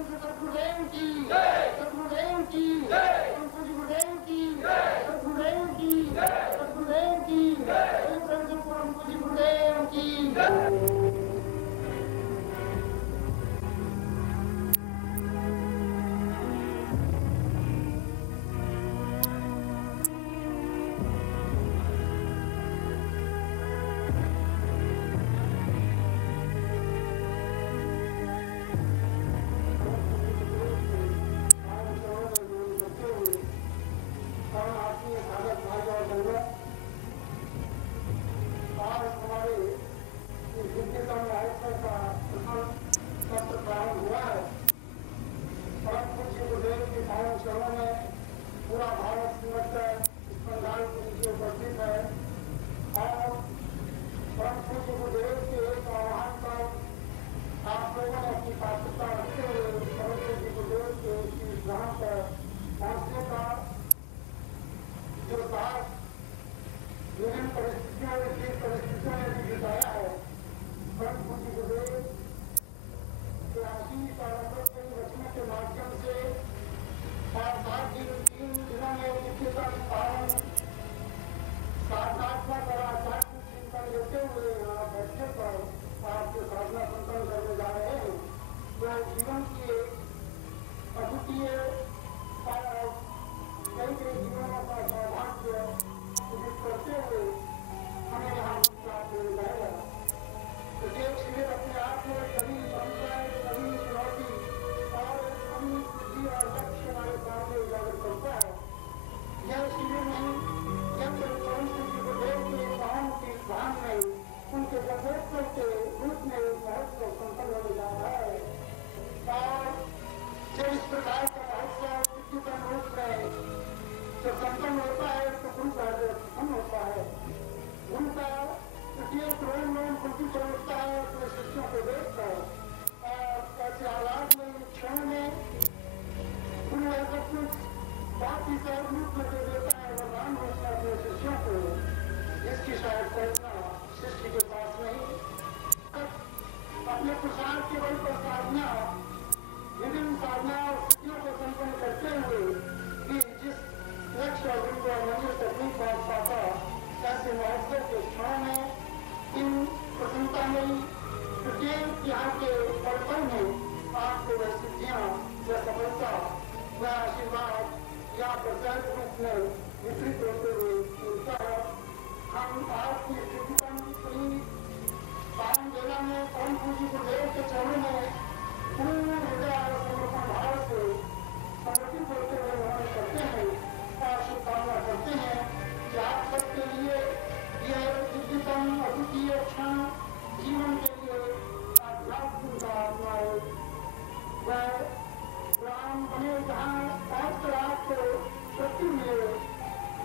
सतगुरुदेव की सतगुरुदेव की गुरुदेव की सतगुरुदेव की सतगुरुदेव की गुरुदेव की। पूरा भारत समझकर इस पंडाल के नीचे उपस्थित है और परम पूज्य गुरुदेव के एक आह्वान पर आप लोगों ने अपनी पात्रता रखते हुए परम पूज्य गुरुदेव के शीर्ष ग्रहण पर पहुंचने का जो साहस विभिन्न परिस्थितियों में भी जुटाया है। परम पूज्य गुरुदेव के आशीष और अमृतमयी वचनों के माध्यम से और 3 दिनों में नित्यतम पावन साधनात्मक और आध्यात्मिक चिंतन लेते हुए यहाँ बैठने पर आपके साधना संपन्न करने जा रहे हैं। तो जीवन की अद्वितीय और कई जीवनों का सौभाग्य सुनिश्चित करते हुए हमें यहाँ प्राप्त हो जाएगा। प्रत्येक शिविर अपने आप में सभी संशय, सभी चुनौती और सभी बुद्धि और लक्ष्य हमारे सामने उजागर करता है। यह शिविर नहीं केवल परम पूज्य गुरुदेव के भावों की भान में उनके जन्मोत्सव के रूप में महोत्सव संपन्न होने जा रहा है और जब इस प्रकार का महोत्सव नित्यतम रूप में जब संपन्न होता है तो गुरु का संपन्न होता है। उनका प्रत्येक रोज में उनकी चमकता है अपने शिष्यों को देखकर और ऐसे हालात में क्षण में उन्हें ऐसा कुछ बहुत ही सहज रूप में दे देता है वरदान होता है अपने शिष्यों को, जिसकी शायद कल्पना शिष्य के पास नहीं। अपने प्रसाद के बल पर साधना विभिन्न साधना और स्थितियों को संपन्न करते हुए भी जिस लक्ष्य और उनको मंजिल तक नहीं पहुंच पाता, ऐसे महोत्सव के क्षण में इन प्रसन्नता में प्रत्येक यहाँ के पल में आपको वह सिद्धियाँ, वह सफलता, वह आशीर्वाद यहाँ प्रचार रूप में वितरित होते हुए मिलता है। हम आपकी नित्यतम पावन बेला में परम पूज्य गुरुदेव के चरणों में पूर्ण हृदय और समर्पण भाव से समर्पित होते हुए वहन करते हैं और शुभकामना करते हैं कि आप सबके लिए यह नित्यतम अद्वितीय क्षण जीवन के लिए आध्यात्मिक आत्मा वह राम बने जहाँ पहुँच कर आपको शक्ति मिले,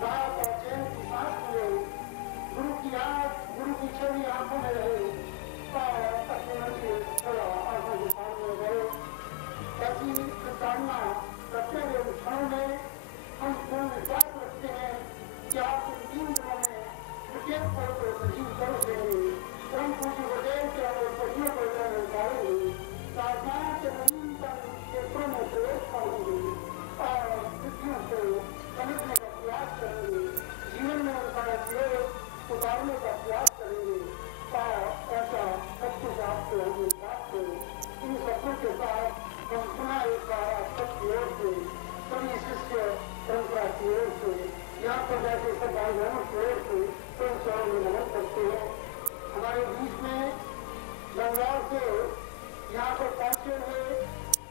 रात और चैन की सांस मिले, गुरु की याद, गुरु की छवि आंखों में रहे और अपने मन से थोड़ा आंखों के सामने रहे। ऐसी शुभकामना करते हुए क्षण में हम पूर्ण विश्वास रखते हैं कि आप इन 3 दिनों में प्रत्येक पल को सजीव कर देंगे। परम पूज्य गुरुदेव के और सदियों को निकालेंगे, साधनाओं के नवीनतम क्षेत्रों में प्रवेश करेंगे और सिद्धियों को समझने का प्रयास करेंगे, जीवन में उनका उपयोग उतारने का प्रयास करेंगे और ऐसा सब कुछ आपको हमें प्राप्त हो। इन सबों के साथ हम पुनः एक बार आप सबकी ओर से सभी शिष्य परंपरा की ओर से यहाँ पर जाके सब भाई बहनों की ओर से स्वयं स्वयं में नमन करते हैं। हमारे बीच में बंगाल से यहाँ पर पहुँचे हुए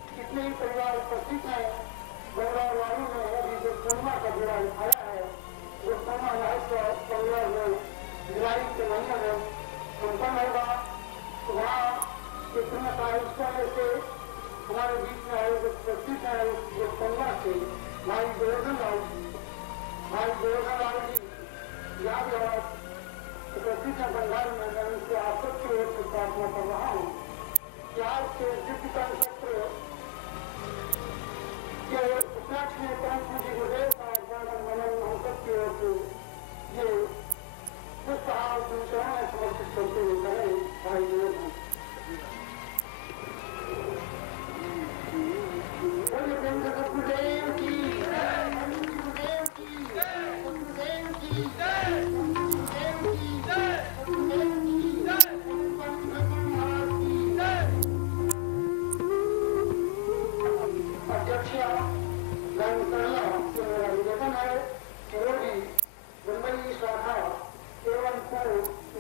कितने ही परिवार उपस्थित हैं। बंगाल वालों ने अभी जो पूर्णिमा का जोड़ा उठाया है, वो पूर्णिमा महोत्सव 15 जुलाई के महीने में संपन्न होगा। तो वहाँ के पूर्ण आयोजकों में से हमारे बीच में आयोजक उपस्थित है जो पूर्णिमा से भाई गोवर्धन लाल जी याद उपस्थित है बंगाल में। मैं उनसे आप सबकी ओर से प्रार्थना कर रहा हूँ कि आज के दीपिका सत्र के उपलक्ष्य में परम पूज्य गुरुदेव का मनन हम सबकी ओर से ये पुष्पहार चरण में समर्पित करते हुए करें। भाई गोवर्धन गुरुदेव की गुरुदेव की गुरुदेव की गुरुदेव की गुरुदेव की अध्यक्ष निवेदन है कि रोगी मुंबई शाखा एवं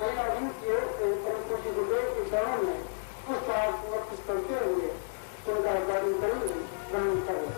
महिला विंग की ओर से परंतु जी गुरुदेव के चरणों में पुष्पहार समर्पित करते हुए उनका उद्घाटन करेंगे। ग्रहण करें।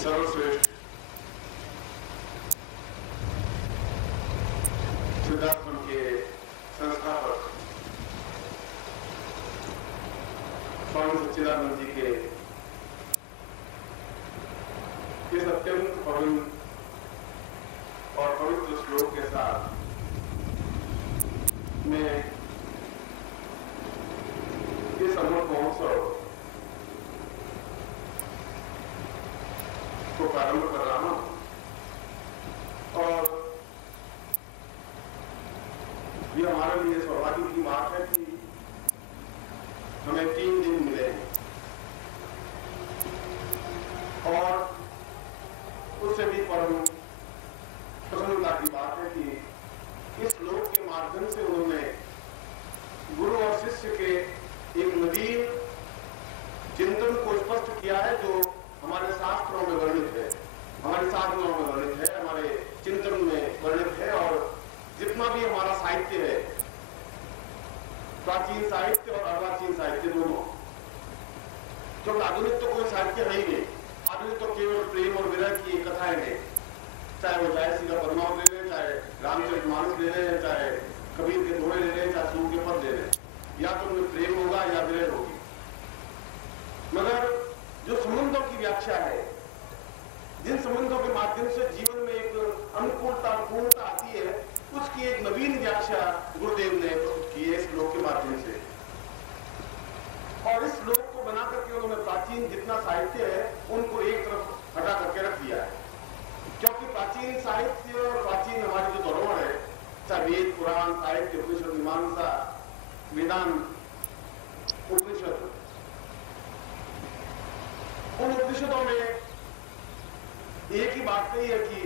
सर्वश्रेष्ठ सिद्धार्थम के संस्थापक स्वामी सच्चिदानंद जी के इस अत्यंत पवित्र और पवित्र श्लोक के साथ मैं इस अमृत महोत्सव को प्रारंभ कर रहा हूं और ये हमारे लिए सौभाग्य की बात है कि हमें 3 दिन मिले और उससे भी परम प्रसन्नता की बात है कि इस श्लोक के माध्यम से उन्होंने गुरु और शिष्य के एक नवीन चिंतन को स्पष्ट किया है जो हमारे शास्त्रों में वर्णित है, हमारे साधनों में वर्णित है, हमारे चिंतन में वर्णित है और जितना भी हमारा साहित्य है, प्राचीन साहित्य और अर्वाचीन साहित्य दोनों, क्योंकि आधुनिक तो कोई साहित्य है ही नहीं, आधुनिक तो केवल प्रेम और विरह की कथाएं हैं, चाहे वो जय सीता पद्मावत ले लें, चाहे रामचरितमानस ले लें, चाहे कबीर के दोहे ले लें, चाहे सूर के पद ले लें, या तो उनमें प्रेम होगा या विरह होगी। मगर जो संबंधों की व्याख्या है, जिन संबंधों के माध्यम से जीवन में एक अनुकूलता पूर्णता आती है, उसकी एक नवीन व्याख्या गुरुदेव ने प्रस्तुत की है इस श्लोक के माध्यम से। और इस श्लोक को बना करके उन्होंने प्राचीन जितना साहित्य है उनको एक तरफ हटा करके रख दिया है, क्योंकि प्राचीन साहित्य और प्राचीन हमारी जो धरोहर है, चाहे वेद पुराण साहित्य उपनिषद मीमांसा वेदांत उपनिषद, उन उपनिषदों में एक ही बात नहीं है कि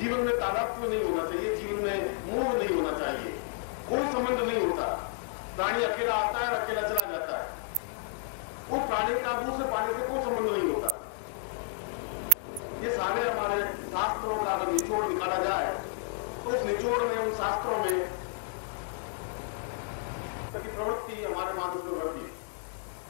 जीवन में तादात्म्य नहीं होना चाहिए, जीवन में मोह नहीं होना चाहिए, कोई संबंध नहीं होता। प्राणी अकेला आता है और अकेला चला जाता है, उस प्राणी का दूसरे प्राणी से कोई संबंध नहीं होता। ये सारे हमारे शास्त्रों का अगर निचोड़ निकाला जाए तो उस निचोड़ में, उन शास्त्रों में प्रवृत्ति हमारे मानस में बढ़ती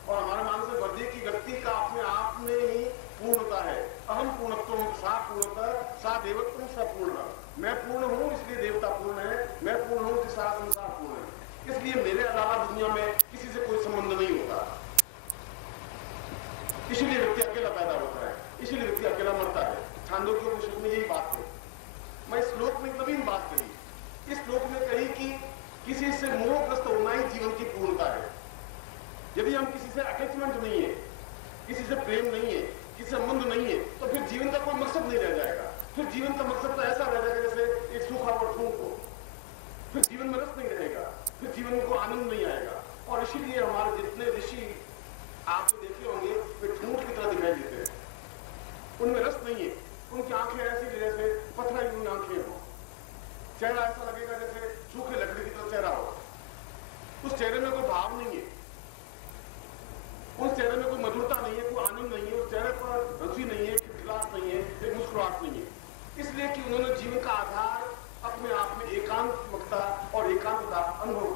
और हमारे मानस में वर्दी की व्यक्ति का अपने आप में ही पूर्णता है। अहम पूर्णत्व सा पूर्णता सा देवत्व सा पूर्ण। मैं पूर्ण हूं इसलिए देवता पूर्ण है, मैं पूर्ण हूं इसलिए सारा संसार पूर्ण है, इसलिए मेरे अलावा दुनिया में किसी से कोई संबंध नहीं होता। इसीलिए व्यक्ति अकेला पैदा होता है, इसीलिए व्यक्ति अकेला मरता है। छांदोग्य उपनिषद में यही बात है। मैं इस श्लोक में नवीन बात कही, इस श्लोक में कही कि किसी से मोहग्रस्त होना ही जीवन की पूर्णता है। यदि हम किसी से अटैचमेंट नहीं है, किसी से प्रेम नहीं है, किसी से संबंध नहीं है, तो फिर जीवन का कोई मकसद नहीं रह जाएगा। फिर जीवन का मकसद तो ऐसा रह जाएगा जैसे एक सूखा हुआ ठूंठ हो, फिर जीवन में रस नहीं रहेगा, फिर जीवन को आनंद नहीं आएगा। और इसीलिए हमारे जितने ऋषि आपने देखे होंगे वे ठूंठ की तरह दिखाई देते हैं, उनमें रस नहीं है, उनकी आंखें ऐसी जैसे पथराई हुई आंखें हो, चेहरा ऐसा लगेगा जैसे सूखे लकड़ी की तरह चेहरा हो, उस चेहरे में कोई भाव नहीं है, उस चेहरे में कोई मधुरता नहीं है, कोई आनंद नहीं है, उस चेहरे पर हंसी नहीं है, खिलखिलाहट नहीं है, एक मुस्कुराहट नहीं है। इसलिए कि उन्होंने जीवन का आधार अपने आप में एकांतमकता और एकांतता अनुभव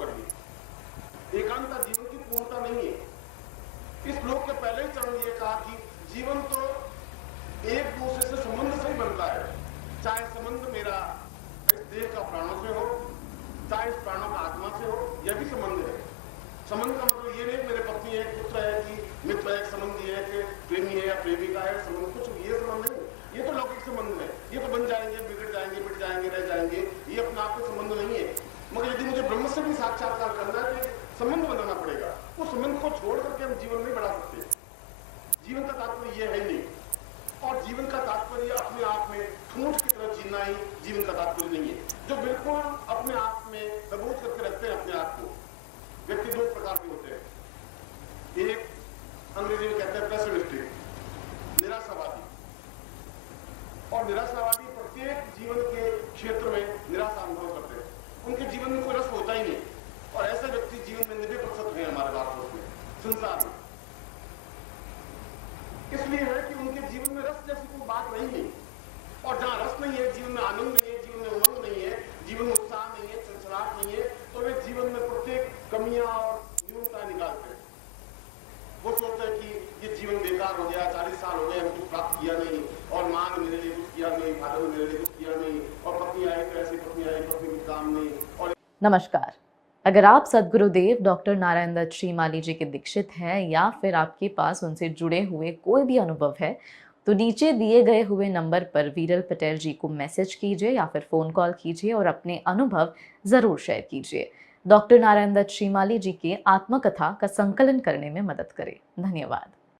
जीवन तो एक दूसरे से संबंध से ही बनता है। चाहे संबंध मेरा इस देह का प्राणों से हो, चाहे इस प्राणों का आत्मा से हो, यह भी संबंध है। संबंध का मतलब ये नहीं मेरे पत्नी है, पुत्र है, कि मित्र है, संबंधी है, कि प्रेमी है या प्रेमिका है, संबंध कुछ ये संबंध नहीं। ये तो लौकिक संबंध है, ये तो बन जाएंगे, बिगड़ जाएंगे, मिट जाएंगे, रह जाएंगे, ये अपने आप में संबंध नहीं है। मगर यदि मुझे ब्रह्म से भी साक्षात्कार करना है तो संबंध बनाना पड़ेगा। उस संबंध को छोड़ करके हम जीवन नहीं बढ़ा सकते। जीवन का तात्पर्य ये है नहीं, और जीवन का तात्पर्य अपने आप में ठूंठ की तरह जीना ही जीवन का तात्पर्य नहीं है। जो बिल्कुल अपने आप में दबोच करके रखते हैं अपने आप को, व्यक्ति दो प्रकार के होते हैं। एक अंग्रेजी में कहते हैं पेसिमिस्टिक, निराशावादी। और निराशावादी प्रत्येक जीवन के क्षेत्र में निराशा अनुभव करते हैं, उनके जीवन में कोई रस होता ही नहीं। और ऐसे व्यक्ति जीवन में 90% है हमारे भारतवर्ष में, संसार में। इसलिए है कि उनके जीवन में रस जैसी कोई बात रही नहीं। और जहां रस नहीं है, जीवन में आनंद नहीं है, जीवन में उमंग नहीं है, जीवन में उत्साह नहीं है, चंचलाहट नहीं है, तो वे जीवन में प्रत्येक कमियां और न्यूनता निकालते हैं। वो सोचते हैं कि ये जीवन बेकार हो गया, 40 साल हो गए, हम कुछ प्राप्त किया नहीं, और मां ने मेरे लिए कुछ किया नहीं, फादर ने मेरे लिए कुछ किया नहीं, और पत्नी आई तो ऐसी पत्नी आई, पत्नी कुछ काम नहीं। और नमस्कार। अगर आप सद्गुरुदेव डॉक्टर नारायण दत्त श्रीमाली जी के दीक्षित हैं या फिर आपके पास उनसे जुड़े हुए कोई भी अनुभव है, तो नीचे दिए गए हुए नंबर पर वीरल पटेल जी को मैसेज कीजिए या फिर फ़ोन कॉल कीजिए और अपने अनुभव ज़रूर शेयर कीजिए। डॉक्टर नारायण दत्त श्रीमाली जी के आत्मकथा का संकलन करने में मदद करें। धन्यवाद।